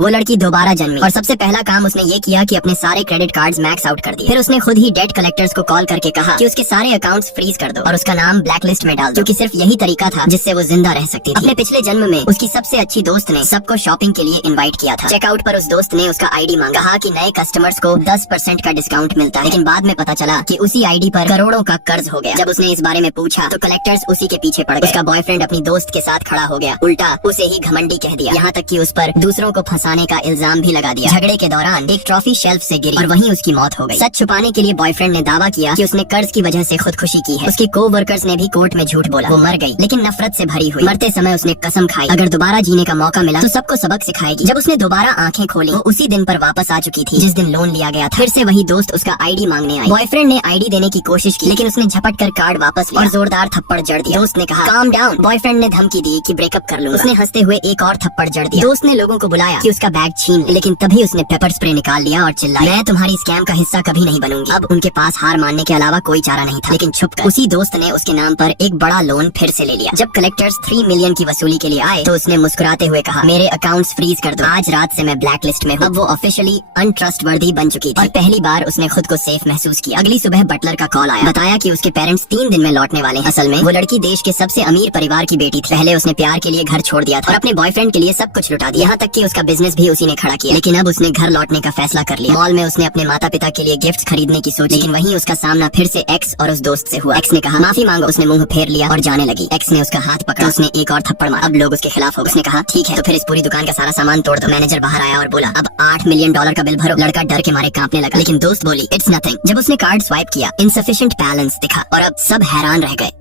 वो लड़की दोबारा जन्मी और सबसे पहला काम उसने ये किया कि अपने सारे क्रेडिट कार्ड्स मैक्स आउट कर दिए। फिर उसने खुद ही डेट कलेक्टर्स को कॉल करके कहा कि उसके सारे अकाउंट्स फ्रीज कर दो और उसका नाम ब्लैक लिस्ट में डाल दो, क्योंकि सिर्फ यही तरीका था जिससे वो जिंदा रह सकती थी। अपने पिछले जन्म में उसकी सबसे अच्छी दोस्त ने सबको शॉपिंग के लिए इनवाइट किया था। चेकआउट पर उस दोस्त ने उसका आईडी मांगा, कहा कि नए कस्टमर्स को 10% का डिस्काउंट मिलता है, लेकिन बाद में पता चला कि उसी आईडी पर करोड़ों का कर्ज हो गया। जब उसने इस बारे में पूछा तो कलेक्टर्स उसी के पीछे पड़ गए। उसका बॉयफ्रेंड अपनी दोस्त के साथ खड़ा हो गया, उल्टा उसे ही घमंडी कह दिया, यहाँ तक कि उस पर दूसरों को फंसाने का इल्जाम भी लगा दिया। झगड़े के दौरान एक ट्रॉफी शेल्फ से गिरी और वहीं उसकी मौत हो गई। सच छुपाने के लिए बॉयफ्रेंड ने दावा किया कि उसने कर्ज की वजह से खुदकुशी की है। उसके को-वर्कर्स ने भी कोर्ट में झूठ बोला। वो मर गई, लेकिन नफरत से भरी हुई। मरते समय उसने कसम खाई, अगर दोबारा जीने का मौका मिला तो सबको सबक सिखाएगी। जब उसने दोबारा आंखें खोली, वो उसी दिन पर वापस आ चुकी थी जिस दिन लोन लिया गया था। फिर से वही दोस्त उसका आईडी मांगने आई। बॉयफ्रेंड ने आईडी देने की कोशिश की, लेकिन उसने झपट कर कार्ड वापस लिया और जोरदार थप्पड़ जड़ दिया। दोस्त ने कहा काम डाउन। बॉयफ्रेंड ने धमकी दी कि ब्रेकअप कर लूंगा। उसने हंसते हुए एक और थप्पड़ जड़ दिया। दोस्त ने लोगों को बुलाया कि उसका बैग छीन ले, लेकिन तभी उसने पेपर स्प्रे निकाल लिया और चिल्लाया, मैं तुम्हारी स्कैम का हिस्सा कभी नहीं बनूंगी। अब उनके पास हार मानने के अलावा कोई चारा नहीं था, लेकिन छुपकर उसी दोस्त ने उसके नाम पर एक बड़ा लोन फिर से ले लिया। जब कलेक्टर्स 3 मिलियन की वसूली के लिए आए तो उसने मुस्कुराते हुए कहा, मेरे अकाउंट्स फ्रीज कर दो, आज रात से मैं ब्लैक लिस्ट में हूँ। अब वो ऑफिशियली अनट्रस्टवर्दी बन चुकी थी और पहली बार उसने खुद को सेफ महसूस किया। अगली सुबह बटलर का कॉल आया, बताया कि उसके पेरेंट्स 3 दिन में लौटने वाले हैं। असल में वो लड़की देश के सबसे अमीर परिवार की बेटी थी। पहले उसने प्यार के लिए घर छोड़ दिया था और अपने बॉयफ्रेंड के लिए सब कुछ लुटा दिया, यहाँ तक कि उसका बिजनेस भी उसी ने खड़ा किया। लेकिन अब उसने घर लौटने का फैसला कर लिया। मॉल में उसने अपने माता पिता के लिए गिफ्ट खरीदने की सोची, लेकिन वहीं उसका सामना फिर से एक्स और उस दोस्त से हुआ। एक्स ने कहा माफी मांगो। उसने मुंह फेर लिया और जाने लगी। एक्स ने उसका हाथ पकड़ा, उसने एक और थप्पड़ मारा। अब लोग उसके खिलाफ हो गए। उसने कहा ठीक है तो फिर इस पूरी दुकान का सारा सामान तोड़ दो। मैनेजर बाहर आया और बोला अब $8 मिलियन का बिल भरो। लड़का डर के मारे कांपने लगा, लेकिन दोस्त बोली इट्स नथिंग। जब उसने कार्ड स्वाइप किया, इनसफिशिएंट बैलेंस दिखा और अब सब हैरान रह गए।